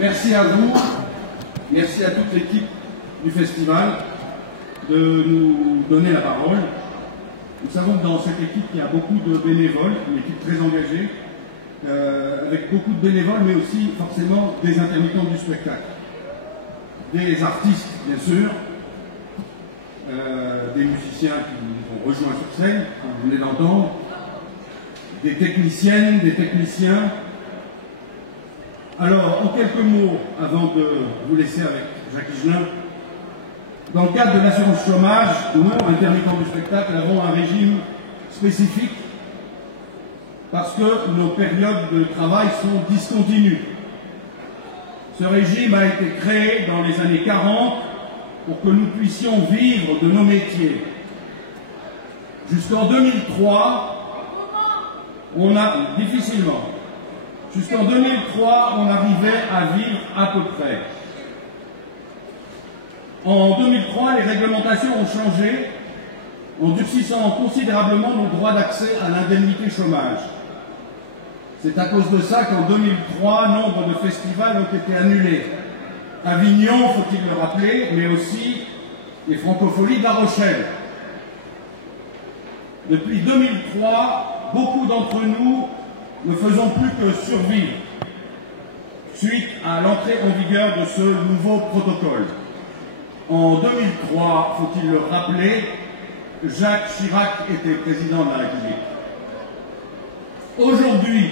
Merci à vous, merci à toute l'équipe du festival de nous donner la parole. Nous savons que dans cette équipe, il y a beaucoup de bénévoles, une équipe très engagée, avec beaucoup de bénévoles, mais aussi forcément des intermittents du spectacle. Des artistes, bien sûr, des musiciens qui nous ont rejoints sur scène, comme vous venez d'entendre, des techniciennes, des techniciens. Alors, en quelques mots, avant de vous laisser avec Jacques Higelin, dans le cadre de l'assurance chômage, nous, intermittents du spectacle, avons un régime spécifique parce que nos périodes de travail sont discontinues. Ce régime a été créé dans les années 40 pour que nous puissions vivre de nos métiers. Jusqu'en 2003, Jusqu'en 2003, on arrivait à vivre à peu près. En 2003, les réglementations ont changé en durcissant considérablement nos droits d'accès à l'indemnité chômage. C'est à cause de ça qu'en 2003, nombre de festivals ont été annulés. Avignon, faut-il le rappeler, mais aussi les Francopholies de La Rochelle. Depuis 2003, beaucoup d'entre nous ne faisons plus que survivre suite à l'entrée en vigueur de ce nouveau protocole. En 2003, faut-il le rappeler, Jacques Chirac était président de la République. Aujourd'hui,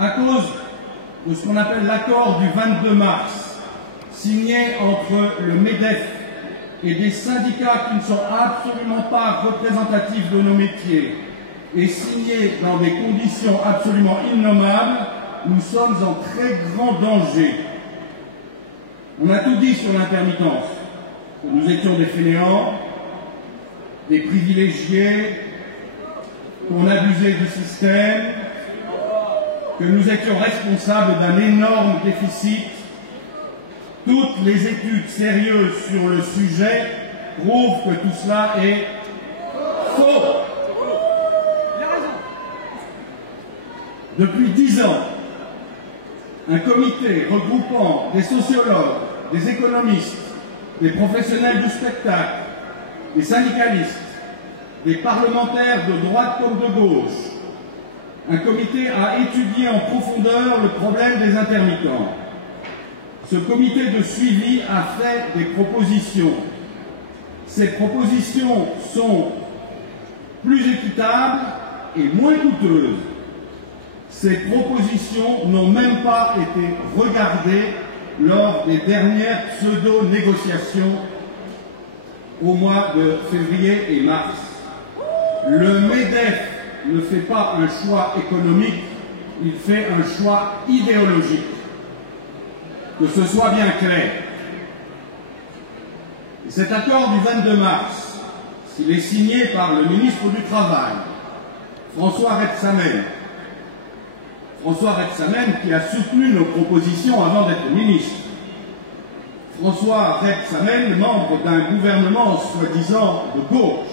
à cause de ce qu'on appelle l'accord du 22 mars, signé entre le MEDEF et des syndicats qui ne sont absolument pas représentatifs de nos métiers, et signé dans des conditions absolument innommables, nous sommes en très grand danger. On a tout dit sur l'intermittence. Nous étions des fainéants, des privilégiés, qu'on abusait du système, que nous étions responsables d'un énorme déficit. Toutes les études sérieuses sur le sujet prouvent que tout cela est faux. Depuis 10 ans, un comité regroupant des sociologues, des économistes, des professionnels du spectacle, des syndicalistes, des parlementaires de droite comme de gauche, un comité a étudié en profondeur le problème des intermittents. Ce comité de suivi a fait des propositions. Ces propositions sont plus équitables et moins coûteuses. Ces propositions n'ont même pas été regardées lors des dernières pseudo-négociations au mois de février et mars. Le MEDEF ne fait pas un choix économique, il fait un choix idéologique. Que ce soit bien clair. Et cet accord du 22 mars, s'il est signé par le ministre du Travail, François Rebsamen qui a soutenu nos propositions avant d'être ministre. François Rebsamen, membre d'un gouvernement soi-disant de gauche.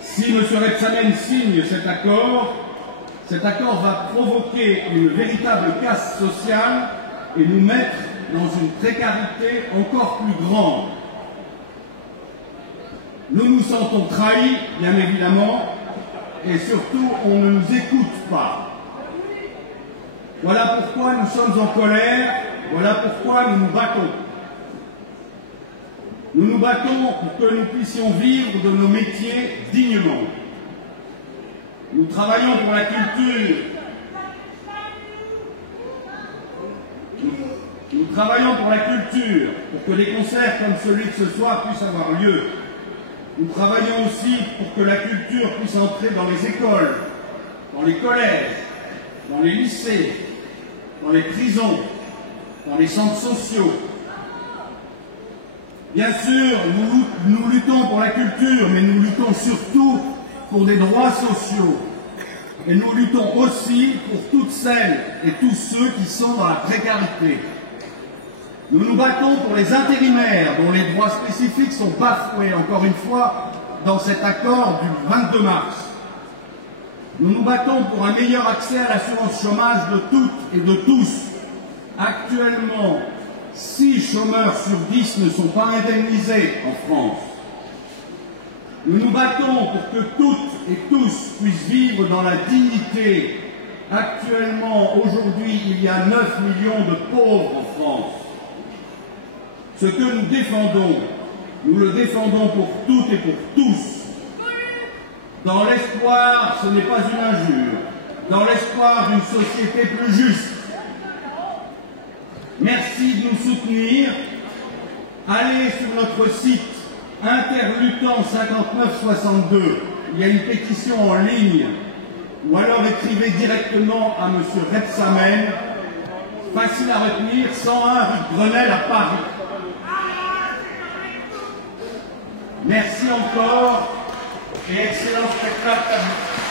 Si M. Rebsamen signe cet accord va provoquer une véritable casse sociale et nous mettre dans une précarité encore plus grande. Nous nous sentons trahis, bien évidemment, et surtout, on ne nous écoute pas. Voilà pourquoi nous sommes en colère, voilà pourquoi nous nous battons. Nous nous battons pour que nous puissions vivre de nos métiers dignement. Nous travaillons pour la culture. Nous travaillons pour la culture, pour que des concerts comme celui de ce soir puissent avoir lieu. Nous travaillons aussi pour que la culture puisse entrer dans les écoles, dans les collèges, dans les lycées, dans les prisons, dans les centres sociaux. Bien sûr, nous luttons pour la culture, mais nous luttons surtout pour des droits sociaux. Et nous luttons aussi pour toutes celles et tous ceux qui sont dans la précarité. Nous nous battons pour les intérimaires dont les droits spécifiques sont bafoués, encore une fois, dans cet accord du 22 mars. Nous nous battons pour un meilleur accès à l'assurance chômage de toutes et de tous. Actuellement, 6 chômeurs sur 10 ne sont pas indemnisés en France. Nous nous battons pour que toutes et tous puissent vivre dans la dignité. Actuellement, aujourd'hui, il y a 9 millions de pauvres en France. Ce que nous défendons, nous le défendons pour toutes et pour tous. Dans l'espoir, ce n'est pas une injure, dans l'espoir d'une société plus juste. Merci de nous soutenir. Allez sur notre site Interluttant 5962. Il y a une pétition en ligne. Ou alors écrivez directement à M. Rebsamen. Facile à retenir, 101 rue de Grenelle à Paris. Merci encore et excellent spectacle à vous.